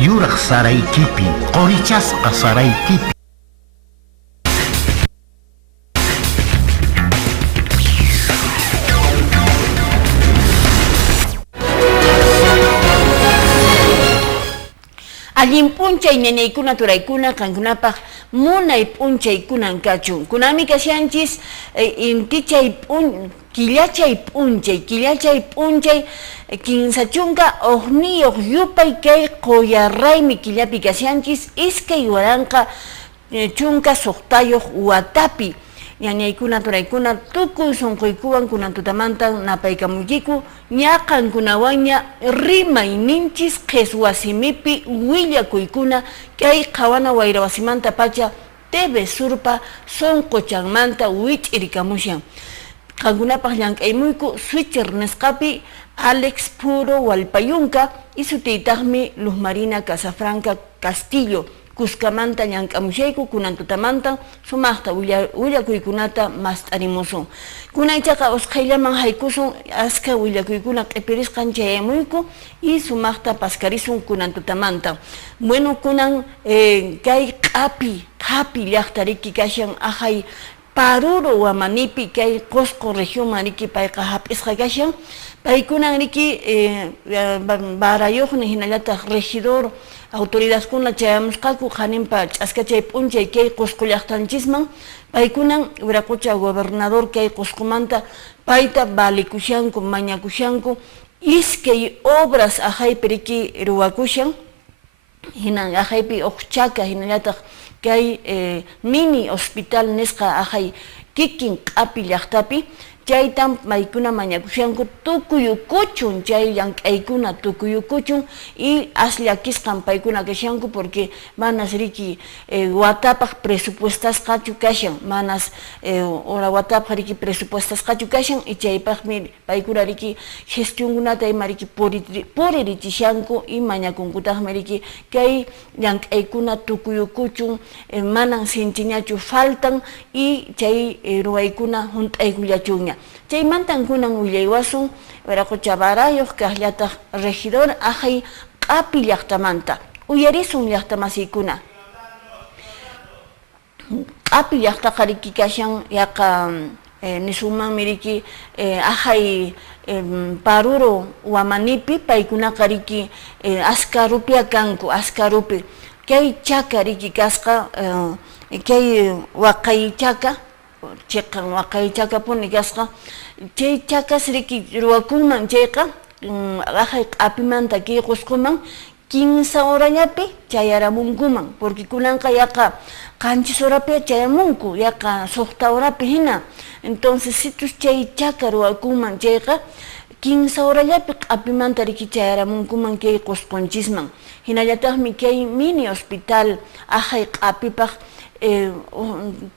yuraq saraykipi, qorichasqa saraykipi. Allin punchay neneykuna turaykuna kankunapaq munay p'unchaykunan kachun. Kunami kashanchis killachay p'unchay kinsa chunka uqniyuq yupay kay quyarraymi killapi kashanchis iskay waranqa chunka suqtayuq watapi. Ñañaykuna turaykuna tukuy sunquykuwan kunan tutamantan napaykamuykiku ñaqankunawanña rimayninchis qhichwasimipi willakuykuna kay qhawana wayra wasimanta pacha TV Surpa sunquchanmanta wich'irikamushan. Qankunapaq llank'aymuyku Switcher nisqapi Alex Puro Walpayunka y sutiytaqmi Luz Marina Casafranca Castillo. Cuscamanta llank'amushayku kunan tutamanta sumaqta willakuykunata mast'arimusun. Kunaychaqa usqhayllaman haykusun aska willakuykuna q'ipirisqan chayamuyku y sumaqta paskarisun kunan tutamanta. Bueno, kunan kay q'api llaqtariki kashan ahay Paruro Wamanipi kay Qusqu región mariki payqa hap'isqa kashan. Paykunan riki barayuqni hinallataq regidor autoridadkuna chayamusqaku qaninpa ch'askachay p'unchay kay Qusqu llaqtanchisman. Paykunan Wiraqucha gobernador kay Qusqumanta payta valikushanku mañakushanku iskay obras ahaypi riki ruwakushan. Hinan ahaypi uqchaka hinallataq kay mini hospital nisqa ahay kikin q'api llaqtapi chaytan maykuna mañakushanku tukuyukuchun chay llank'aykuna tukuyukuchun y asllakisqan paykuna kashanku porque manas riki watapaq presupuestasqachu kashan manas ora watapaq riki presupuestasqachu kashan y chaypaqmi paykuna riki gestionkunata ima riki puririchishanku y mañakunkutaqmi riki kay llank'aykuna tukuyukuchun manan sinchiñachu faltan y chay ruwaykuna hunt'aykullachunña. Chaymantan kunan willaywasun Wiraqucha barayuq kaqllataq regidor ahay q'api llaqtamanta uyarisun llaqtamasiykuna. Q'api llaqtaqa riki kashan yaqa nisunmanmi riki ahay Paruro Wamanipi paykunaqa riki askarupi kanku askarupi kay chaka riki kasqa kay waqay chaka chiqan waqay chakapuni kasqa chay chakas riki ruwakunman chayqa ahay q'apimanta kay Qusquman 15 horallapi chayaramunkuman porque kunanqa yaqa qanchis horapi chayamunku yaqa suqta horapi hina entonces situs chay chaka ruwakunman chayqa 15 horallapi q'apimanta riki chayaramunkuman kay Qusqunchisman hinallataqmi kay mini hospital ahay q'apipaq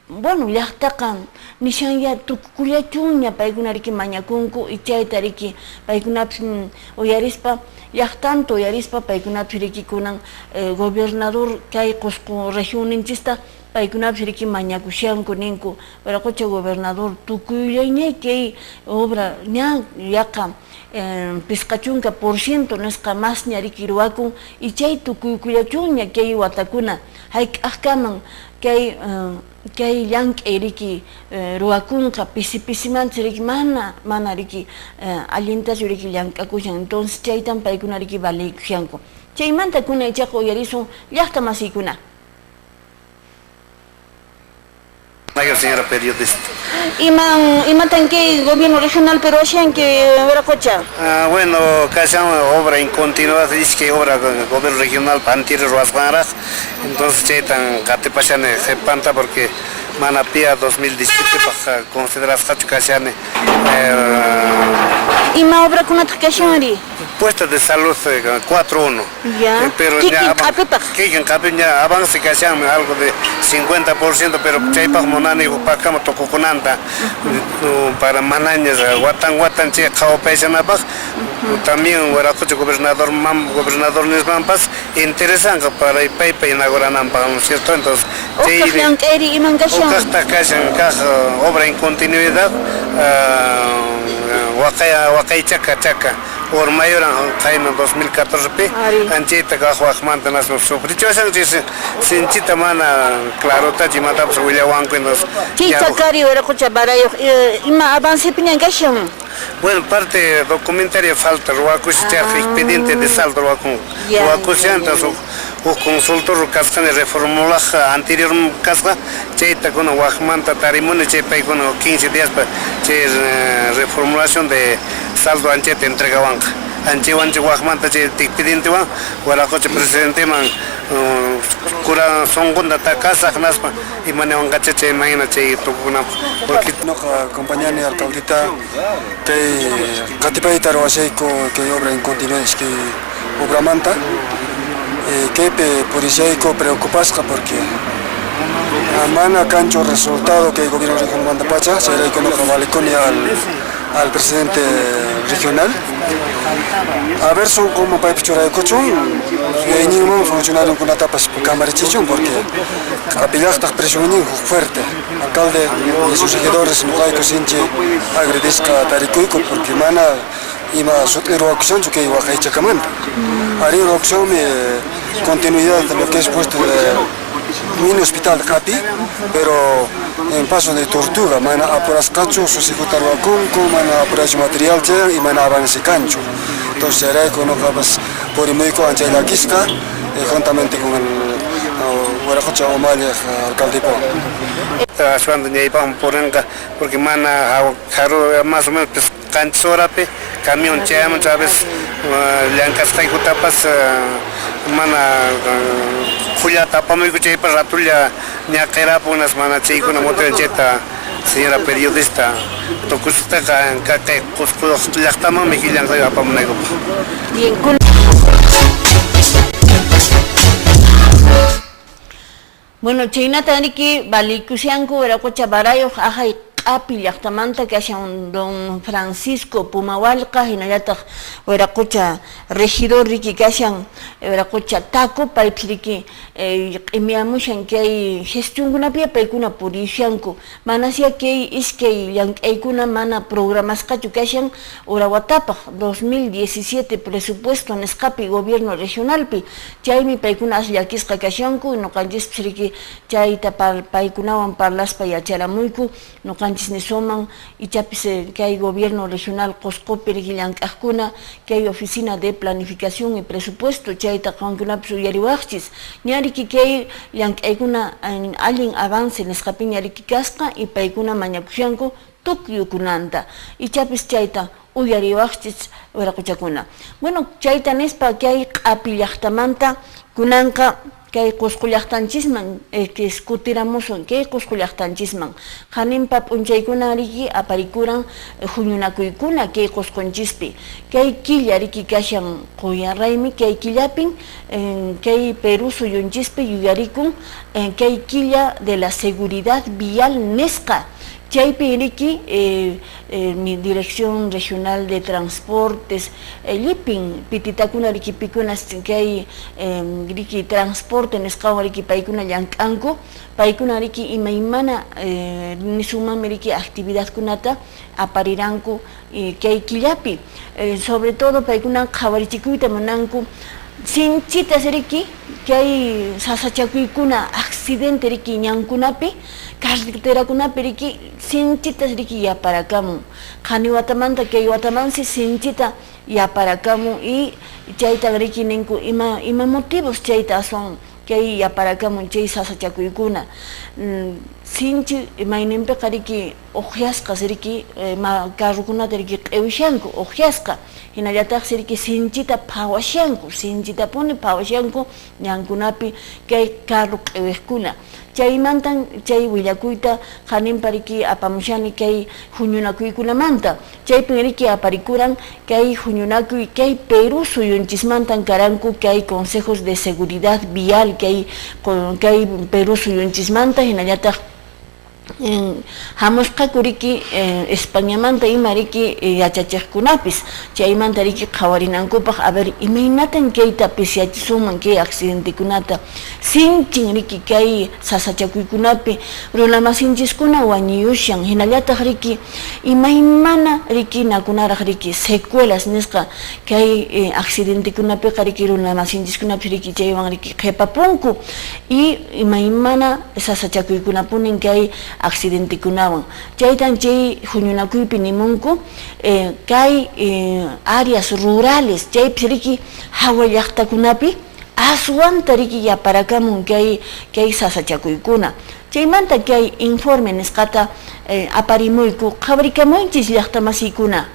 bueno, llaqtaqa nishanya tukukullachunña paykuna riki mañakunku y chayta riki paykunapish uyarispa llaqtanta uyarispa paykunapish riki kunan gobernador kay Qusqu regioninchista paykunapish riki mañakushanku ninku Wiraqucha gobernador tukuyllañay kay obra ña yaqa pisqachunka % nisqa mas ña riki ruwakun y chay tukuykullachunña kay watakuna hayk'aqkaman kay llank'ay riki ruwakunqa pisi-pisimanta riki mana riki allintachu riki llank'akushan entonces chaytan paykuna riki valikushanku. Chaymanta kunaychaqa uyarisun llaqtamasiykuna. Señora periodista. Imatan que gobierno regional pero ashan que Wiraqucha. Bueno, casi obra incontinuada, dice que obra gobierno regional Pantiri Ruasmaras, entonces chaitan Catepachane se panta porque Manapia 2017 para considerar Sachu Cachane. ¿Y más obra con otra cachane? Puesta de salud 4-1. Ya. Pero ya ya avance Cachane algo de 50%, pero chaipa monani upakama tokukunanta para manañas watan che kao pechanapaq también Wiraqucha gobernador Nismampas interesante para Paipa inauguranampas, ¿no es cierto? Entonces obra en continuidad Waqay chaka Ormayoran Jaime 2014 pi anchita kahuajmanta nas sufrichosan sinchita mana claro tachi matapos willawanku nos chita kari era kucha barayo ima avance piñan gashan. Bueno, parte documentaria falta ruakus expediente de saldo ruakus antas o consultor cascan reformula anterior casca cheita con wajmanta tarimone chepa con 15 días para reformulación de saldo anchete entregaban anche wajmanta che expediente wa wala coche presidente man cura son gonda ta casa naspa y manewan gache imagina che tokuna porque no acompañani alcaldita que katipaitar waseiko que obra en continuación que obra manta que por eso preocupasca porque mana cancho resultado que el gobierno regional manda pacha será que no valiconi al presidente regional a ver son como para pichora de cochón y ni un funcionario con la tapas cámara chichón porque apilar está presionando fuerte alcalde y sus seguidores no hay que sinche agredezca taricuico porque mana ima sotero acción que iba a hecha camanta haré una acción continuidad de lo que es puesto de mini hospital Capi, pero en paso de tortuga, mana apuras cancho, suscitaron a conco, mana apuras material y mana avance cancho. Entonces era con lo que por el médico ancha la quisca, juntamente con el Guarajocha Omar alcalde Pau. Cuando ya iban por enga, porque mana más o menos cancho rape, camión chama, sabes, llancas tapas mana Julia tapamos y para la tuya ni a querer poner mana chico una moto en jeta señora periodista tocusta que cosco la estamos me quieren saber para un nego. Bien. Bueno, China taniki balikusianku era cocha barayo ajay apillastamanta que haya un don Francisco Pumawalca hinayata hueracocha regidor riki que hayan hueracocha taco paipsiriki enviamushan que hay gestión kuna pia paikuna purishanku manasia que es que yang aikuna mana programas cachu que hayan Urahuatapa 2017 presupuesto en escape gobierno regional pi chaimi paikuna asyaquisqa kashanku no kanjis psiriki chaita paikunawan parlas payacharamuiku no ni soman y chapise que hay gobierno regional Coscope Gilancajcuna, que hay oficina de planificación y presupuesto, chaita kankuna psuyariwachis, ñariki que hay alguna alguien avance en escapin ñariki casca y paikuna mañakushanko tukyukunanta y chapis chaita uyariwachis urakuchakuna. Bueno, chaita nespa que hay apillachtamanta kunanka que hay coscullactanchisman, que escutiramos que hay coscullactanchisman. Hanim pap unchaykunariki aparikuran juñunakuykuna que hay cosconchispi, que hay killariki kashan kuyarraimi, que hay killapin, que hay Perú suyunchispi yuyarikun, que hay quilla de la seguridad vial nesca. Chaypiriki, mi dirección regional de transportes, Lipin, Pititakuna Rikipikunas, que hay Riki transporte en escala Riki Paikuna Yankanko, Paikuna Riki y Maimana, Nisuma Meriki actividad kunata, Apariranku, que hay Killapi, sobre todo Paikuna Javarichikuita Monanku. Sin chitas Riki, que hay Sasachakuikuna, accidente Riki Ñankunapi, carretera kunapi Riki, sin chitas Riki ya para camu. Hani Guatamanta, que hay Guatamansi, sin chita ya para camu y chaita Riki Ninku, ima motivos chaita son, que hay ya para camu, chay Sasachakuikuna. Sinchi mainempe kariki ojiasca seriki carrukuna teriki eushanku ojiasca hinayata seriki sinchita pawashanku sinchita pone pawashanku ñankunapi kay carru eweskuna chaymantan chay willakuita hanin pariki apamushani kay huñunakuykunamanta chaypin riki aparikuran kay huñunakuy kay Perú suyunchismantan karanku kay consejos de seguridad vial kay Perú suyunchismanta hinayata hamusqa kuriki Españamanta imariki yachachiqkunapis chaymanta riki qhawarinankupaq a ver imaynatan kayta pisiachisuman kay accidentikunata sinchin riki kay sasachakuykunapi runamasinchiskuna wañuyushan hinallataq riki imaymana riki nakunaraq riki secuelas nisqa kay accidentikunapiqa riki runamasinchiskuna riki chaywan riki qhipapunku y imaymana sasachakuykunapunin kay accidentikunawan chaytan chay huñunakuypi nimunku kay áreas rurales chaypis riki hawa llaqtakunapi aswanta riki yaparakamun kay sasachakuykuna chaymanta kay informe nisqata aparimuyku qhawarikamunchis llaqta masiykuna.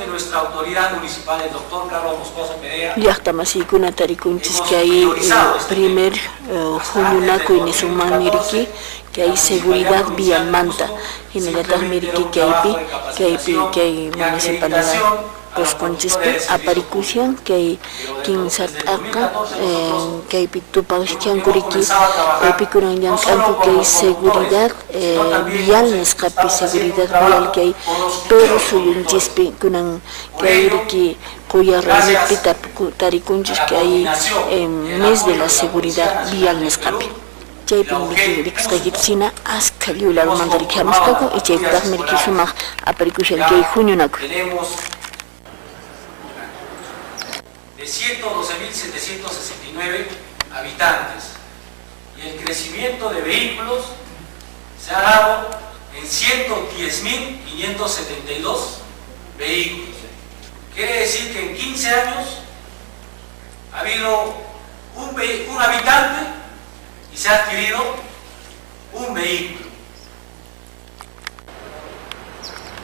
De nuestra autoridad municipal, el doctor Carlos Moscoso Pereira. Llaqta masiykuna tarikunchis kay primer huñunakuy nisuman miriki kay seguridad vialmanta hinallataq miriki kay municipalidad Cosconchispi aparikushan kay kinsat'aqa kaypi tupawishchankuriki paypikunan llank'anku kay seguridad vial nisqapi seguridad vial kay Pedro Suyunchispi kunan kay riki Cuyarraynipi tarikunchis kay mes de la seguridad vial nisqapi chaypi rikisqaykipsina asqa llulawmanta riki hamusqaku y chaypitaqmi riki sumaq aparikushan kay huñunakuy. De 112.769 habitantes y el crecimiento de vehículos se ha dado en 110.572 vehículos. Quiere decir que en 15 años ha habido un habitante y se ha adquirido un vehículo.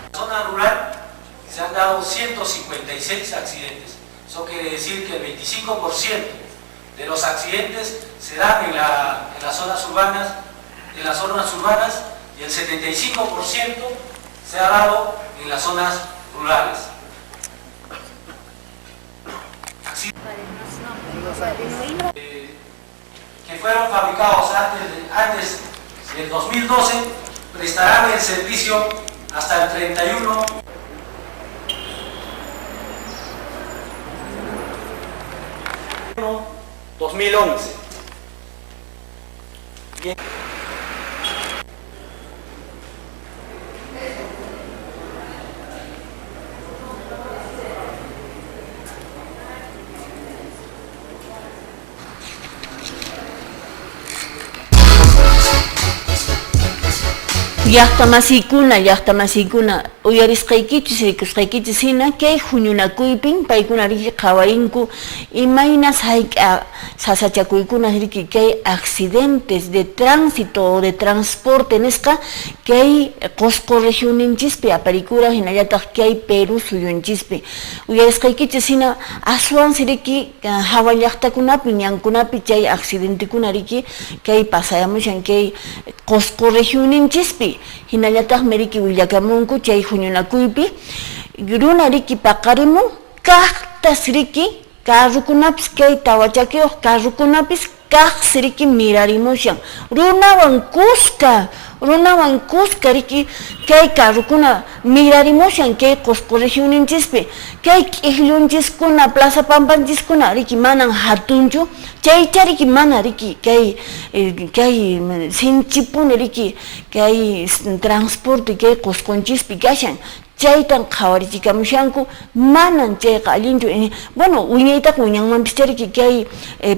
En la zona rural se han dado 156 accidentes. Eso quiere decir que el 25% de los accidentes se dan en las zonas urbanas, y el 75% se ha dado en las zonas rurales. Que fueron fabricados antes del 2012 prestarán el servicio hasta el 31 2011. Bien. Llaqta masiykuna uyarisqaykichis rikusqaykichis hina kay huñunakuypin paykuna riki qhawarinku imaynas hayk'a sasachakuykuna riki kay accidentes de tránsito o de transporte nisqa kay Qusqu regioninchispi aparikura hinallataq kay Perú suyunchispi uyarisqaykichis hina aswansi riki hawa llaqtakunapi ñankunapi chay accidentekuna riki kay pasayamushan kay Qusqu regioninchispi hinallataqmi riki willakamunku chay huñunakuypi runa riki paqarimun kaqtas riki carrukunapis kay tawachakiyuq carrukunapis kaqsi riki mirarimushan runawan kuska riki kay carrukuna mirarimushan kay Qusqu regioninchispi kay q'illunchiskuna Plaza Pampanchiskuna riki manan hatunchu chaycha riki mana riki kay sinchipuni riki kay transporte kay Qusqunchispi kashan chaytan qhawarichikamushanku manan chayqa allinchu bueno wiñaytaqa wiñanmanpis riki kay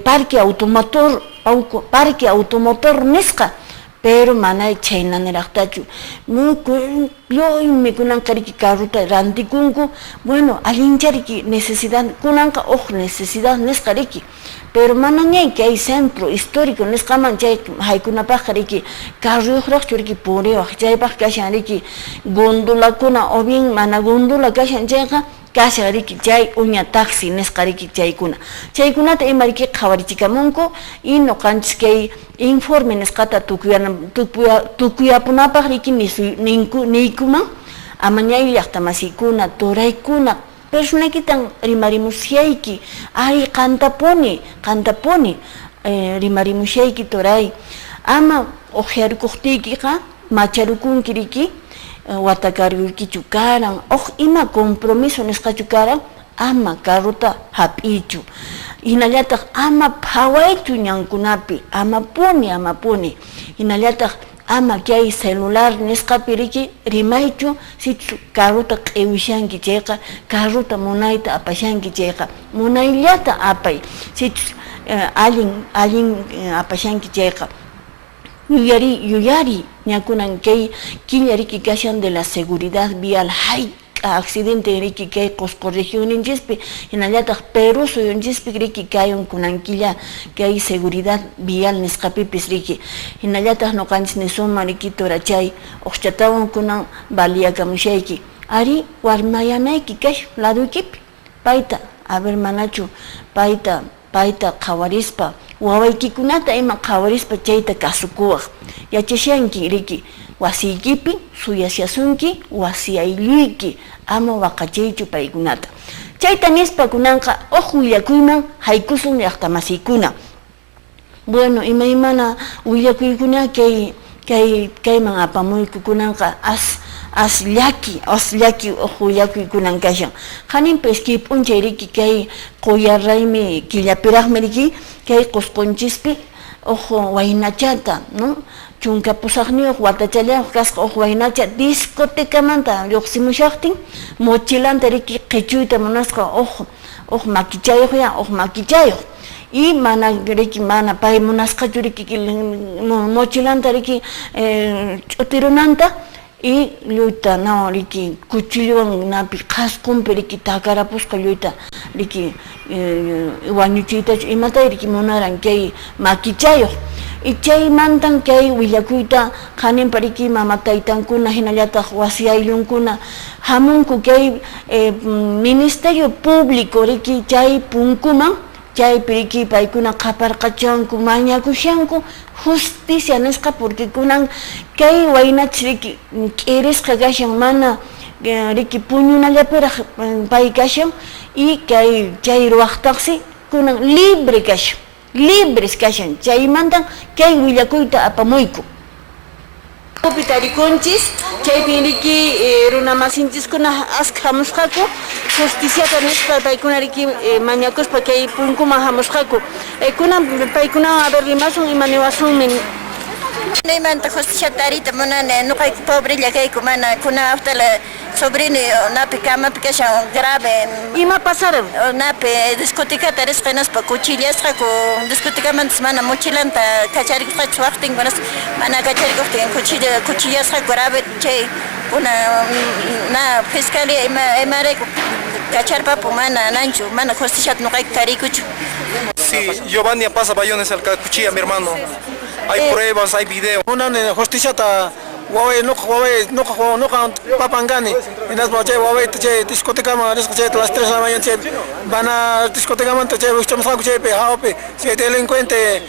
parque automotor nisqa pero mana chaynaniraqtachu lluymi kunanqa riki carruta rantikunku bueno allincha riki necesidad kunanqa necesidad nisqa riki pero mana ñay kay centro histórico nisqaman chay haykunapaqqa riki carruyuqraqchu riki puriwaq chaypaq kashan riki gondolakuna o bien mana gondola kashan chayqa kashan riki chay uña taxi nisqa riki chaykunata ima riki qhawarichikamunku y noqanchis kay informe nisqata tukuyapunapaq riki niykuman amañay llaqta masiykuna turaykuna persona kitan rimarimusyayki ari qantapuni rimarimusyayki toray ama oqyarikuqtiykiqa macharukunkiriki watakaruykichu karan ima compromiso nisqachu karan ama carruta hap'ichu hinallataq ama phawaychu ñankunapi ama puni hinallataq ama kay celular nisqapi riki rimaychu sitsu carruta q'iwishanki chayqa carruta munayta apashanki chayqa munayllata apay sitsu allin apashanki chayqa yuyari ñakunan kay killa riki kashan de la seguridad vial accidente riki kay Qusqu regioninchikpi hinallataq Perú suyunchikpi riki kayun kunankilla kay seguridad vial nisqapipis riki hinallataq nuqanchik nisuma riki turachay uqchatawan kunan valiyakamushayki ari warmayanayki kash laduykipi payta manachu payta qhawarispa wawaykikunata ima qhawarispa chayta kasukuwaq yachashanki riki wasiykipi suyasyasunki wasi aylluyki ama waqachaychu paykunata chayta nispa kunanqa willakuyman haykusun llaqtamasiykuna bueno imaymana willakuykuna kayman apamuyku kunanqa asllaki willakuykunan kashan qaninpis kip'unchay riki kay quyarraymi killapiraqmi riki kay Qusqunchikpi waynachata no chunka pusaqniyuq watachallayuq kasqa waynacha discotekamanta lluqsimushaqtin mochilanta riki qhichuyta munasqa makichayuq y mana pay munasqachu riki mochilanta riki ch'utirunanta y lluyta riki cuchilluwan napi qhasqunpi riki takarapusqa lluyta riki wañuchiytachu imatay riki munaran kay makichayuq y chaymantan kay willakuyta qaninpa riki mama taytankuna hinallataq wasi ayllunkuna hamunku kay ministerio público riki chay punkuman chaypi riki paykuna qaparqachanku mañakushanku justicia nisqa porque kunan kay waynachik riki k'irisqa kashan mana riki puñunallapiraq pay kashan y chay ruwaqtaqsi kunan libres kashan chaymantan kay willakuyta apamuyku Pitarikunchis, chaypi riki runa masinchiskuna askha hamusqaku justiciata nispa paykuna riki mañakuspa kay punkuman hamusqaku kunan paykuna rimasun imaniwasunmi Neymanta justiciata arita munane nuqayku pobrella kayku mana kuna aftala sobrino napi kamapi kashan grave ima pasaron napi discoticata risqinaspa kuchillasqaku discoticamantas mana mochilanta kacharikuqachu waqtin mana kacharikuqtin kuchillasqaku grave chay kuna na fiscalía imarayku kacharpapu mana nanchu mana justiciata nuqayku karikuchu. Sí, Giovanni pasa bayones al cuchilla mi hermano. Hay pruebas, hay videos. Una justicia ta no papangani. En las noches discoteca más las 3 de la mañana van a discoteca más estamos con se delincuente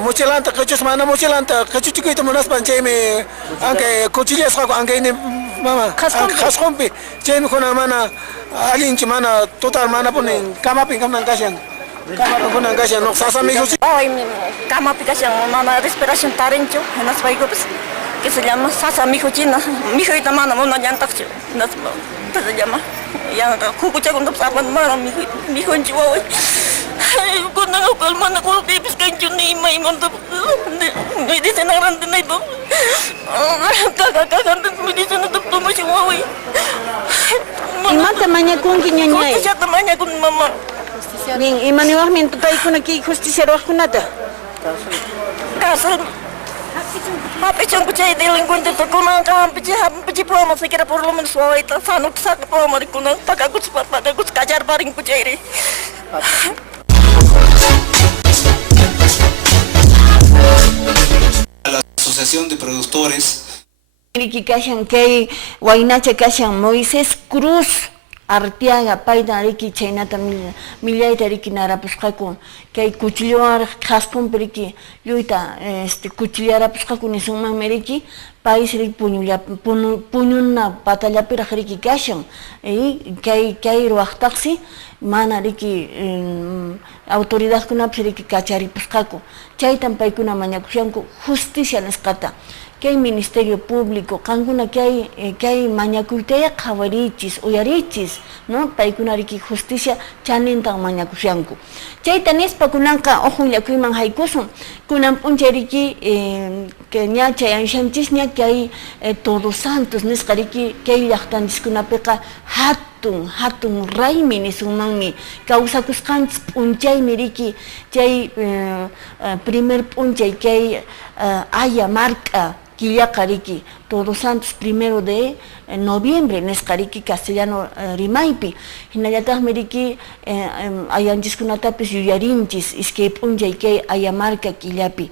mochilanta que mana mochilanta que chiquito monas pancheme aunque cuchillas aunque mama khaskompi cheme con mana alin mana total mana ponen kama pingam kashan Kama kuna kashan no sasa mi husi. Kama pikashan mama respiración tarencho en las países que se llama sasa mi huchina. Mi hijita mana mona yantacho. Nas se llama. Ya kukucha con dos apan mana mi hunchi wawi. Kuna lokal mana ko bibis kancho ni mai monto. Ni dicen grande ni bo. Kaka me dicen to tomo si wawi. Imanta maña kun kinyanya. Kucha tamanya kun mama. Ning imaniwaqmi paykuna kay justiciaruwaqkunata caso hapichonku chay delincuente tukunanqa hampichi plomo siquiera por lo menos wawayta sanuta saka plomo rikunan pakakuch kacharparinku chayri. La Asociación de Productores Riki kashan kay waynacha kashan Moisés Cruz Arteaga payda riki chaynata millayta riki narapusqaku kay kuchilluwan qhaspun riki lluyta kuchillarapusqaku nisunmanmi riki país riki puñuna patallapiraq riki kashan kay ruwaqtaqsi mana riki autoridadkunapish riki kacharipusqaku chaytan paykuna mañakushanku justicia nisqata kay ministerio público qankuna kay mañakuytaya qhawarichis uyarichis no paykuna riki justicia chanintan mañakushanku chayta nispa kunanqa ujuy llakuyman haykusun kunan p'unchay riki que ña chay anshanchis ña kay Todos Santos nisqa riki kay llaqtanchiskunapiqa hatun raymi nisunmanmi kawsakusqanchis p'unchaymi riki chay primer p'unchay kay Aya Marca Quillaqa riki Todos Santos 1 de noviembre nisqa riki castellano rimaypi hinallataqmi riki ayanchiskunatapish yuyarinchis iskay p'unchay kay Aya Marca Quillapi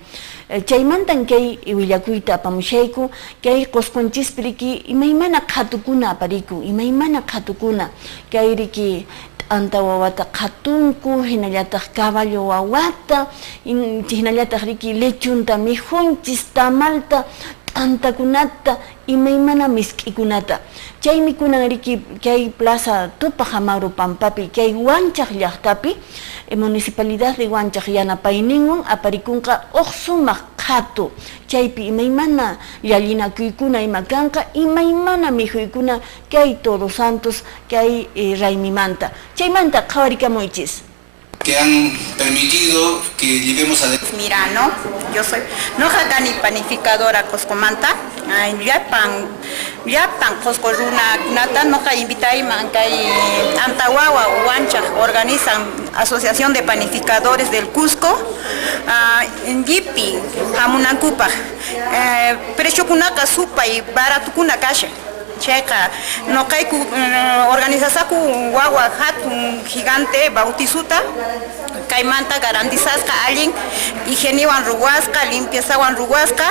chaymantan kay willakuyta apamushayku kay qusqunchis riki imaymana qhatukuna apariku imaymana qhatukuna kay riki t'anta wawata qhatunku hinallataq caballo wawata hinallataq riki lechunta mijunchis tamalta t'antakunata imaymana misk'ikunata chaymi kunan riki kay plaza Tupac Amaru Pampapi kay Huanchaq llaqtapi municipalidad de Huanchaq yanapayninwan aparikunqa sumaq qhatu chaypi imaymana llallinakuykuna ima kanqa imaymana mijuykuna kay Todos Santos kay raymimanta chaymanta qhawarikamunchis que han permitido que llevemos adelante. Mirano, yo soy Nojagani panificadora Coscomanta, Yapan Coscoruna, Nata Noja invita y Mancay Antahuahua, Huancha, organizan Asociación de Panificadores del Cusco, en Yipi, Hamunancupa, Prechocunaka Supa y Baratukuna Kasha. Checa, no hay organizasaku guagua hatun gigante bautisuta, caimanta garantizasca alguien higieniwan ruguasca, limpiazawan ruguasca,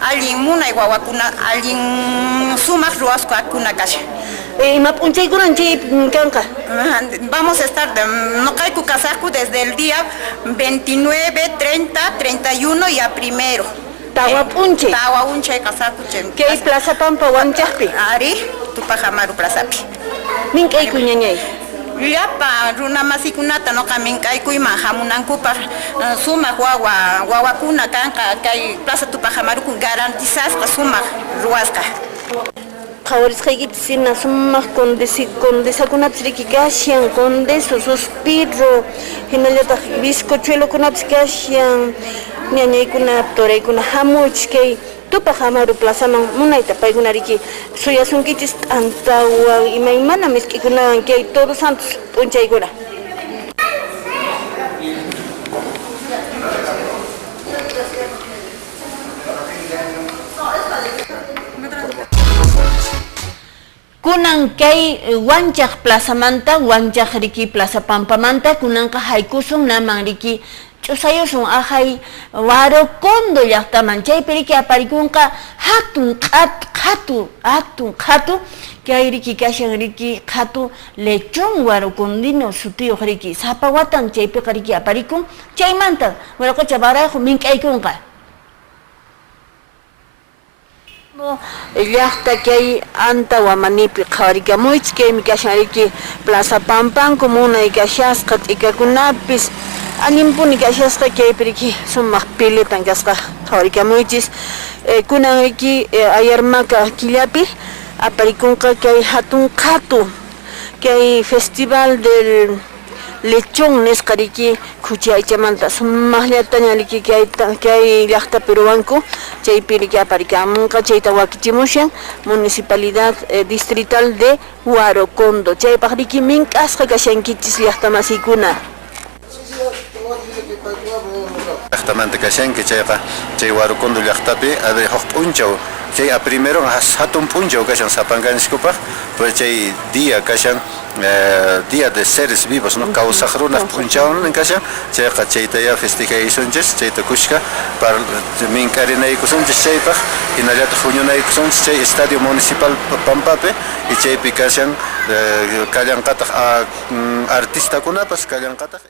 alguien muna y guaguacuna, alguien sumak ruguasca kuna calle. Vamos a estar no hay cucasacu desde el día 29, 30, 31 y a 1. Tawapunche. Tawapunche kasakuchen. ¿Qué es Plaza Pampa Huanchaqpi? Ari, Tupac Amaru Plazapi. Minkay kuñañay. Yapa runa masikunata no kaminkay kuyma hamunankupa suma guaguacuna kanka kay Plaza Tupac Amaru garantizasqa sumaq ruwasqa. Qhawarisqaykita sina sumaq condesakunapis riki kashan, condeso, suspiro, hinallataq bizcochuelokunapis kashan, ñañaykuna, toraykuna hamuchis kay Tupac Amaru Plazaman munayta paykuna riki suyasunkichis t'antawan imaymana misk'ikunawan kay Todos Santos p'unchaykuna. Kunan kay Huanchaq Plazamanta, Huanchaq riki Plaza Pampamanta, kunanqa haykusun naman riki ch'usayusun ahay Warocondo llaqtaman chaypi riki aparikunqa hatun qhatu kay riki kashan riki qhatu lechon warocondino sutiyuq riki sapa watan chaypiqa riki aparikun chaymanta waraqucha baraqu mink'aykunqa llaqta kay Antahuah Manipi qhawarikamunchis kaymi kashan riki Plaza Pampanku munay kashasqa t'ikakunapis animpuni kashasqa kaypi riki sumaq piletan kasqa qhawarikamunchis kunan riki Ayarmaca Quillapi aparikunqa kay hatun qhatu kay festival del lechón nisqa riki khuchi aychamanta sumaqllataña riki kay llaqta peruanku chaypi riki aparikamunqa chayta wakichimushan municipalidad distrital de Warocondo chaypaq riki mink'asqa kashankichis llaqta masiykuna. Llaqtamanta kashanki chayqa chay Warocondo llaqtapi ade huk p'unchaw chay a primero hatun p'unchaw kashan sapankaniskupak pues chay día kashan día de seres vivos no kawsaq runaq p'unchawnin kashan chayqa chaytaya festejaysunchis chayta kushka para mink'arinaykusunchis chaypaq hinallataq huñunaykusunchis chay estadio municipal Pampapi y chaypi kashan kallanqataq artista kunapas kallanqataq.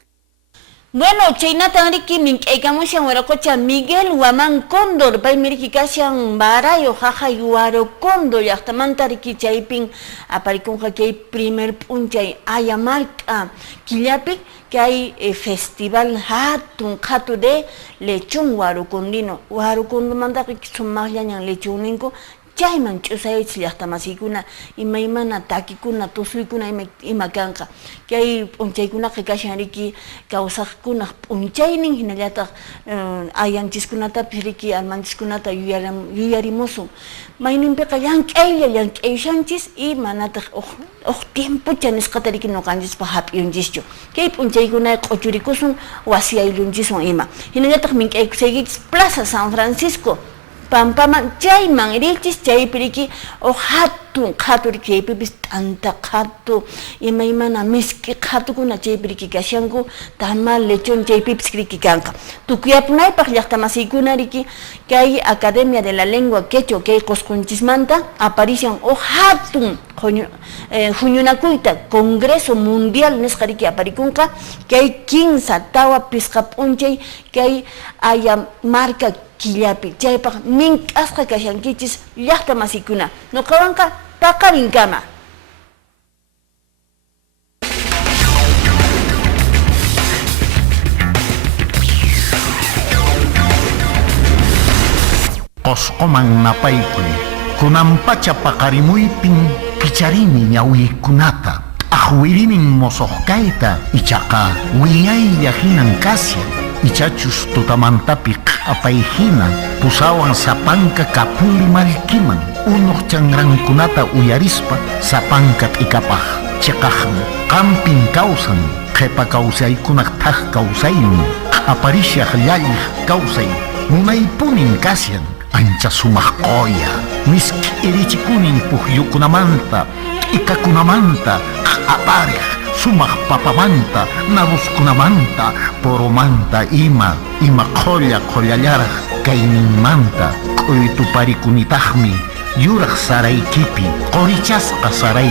Bueno, chaynata riki mink'aykamushan waraqucha Miguel Huamán Cóndor pay miriki kashan barayo jajay Waro Cóndor llaqtamanta riki chaypin aparikunqa kay primer p'unchay Ayamarka killapi kay festival hatun qhatu de lechon Warukundino Warukundomanta sumaqllañan lechonninku chayman ch'usaychis llaqtamasiykuna imaymana takikuna tusuykuna ima kanqa kay p'unchaykunaqa kashan riki kawsaqkunaq p'unchaynin hinallataq ayanchiskunatapis riki almanchiskunata yuyarimusun mayninpiqa llank'ayshanchis y manataq uq tiempocha nisqata riki nuqanchispa hap'iyunchischu kay p'unchaykunaqa q'uchurikusun wasi ayllunchisun ima hinallataq mink'aykusaykichis Plaza San Francisco Pampaman chayman riqchis chaypiriki hatun qhatu riki chaypipis t'anta qhatu imaymana miski qhatukuna chaypiriki kashanku tamal lechon chaypipis riki kanqa tukuyapunaypaq llaqtamasiykuna riki kay Academia de la Lengua Quechua kay qusqunchismanta aparishan hatun huñunakuyta Congreso Mundial nisqa riki aparikunqa kay 15 tawa pisqa p'unchay kay Ayamarka killapi chaypaq mink'asqa kashankichis llaqtamasiykuna nuqawanqa paqarinkama. Qosqoman napaykuy kunampacha paqarimuypin picharini ñawiykunata ahwirimin mosoq kayta ichaqa wiyaylla hinan kasyan ichachus tutamantapi q'apayhina pusawan sapanka kapuli malkiman unuq chanrankunata uyarispa sapanka t'ikapaq chiqaqmi qampin kawsan qhipa kawsaykunaq thaq kawsaymi q'aparishaq llalliq kawsay munaypunin kasyan ancha sumaq qoya miski irichikunin puhyukunamanta t'ikakunamanta q'apariq sumaq papamanta nabuskunamanta poromanta ima qollallaraq kayninmanta q'uytuparikunitaqmi yuraq saraykipi qorichasqa saray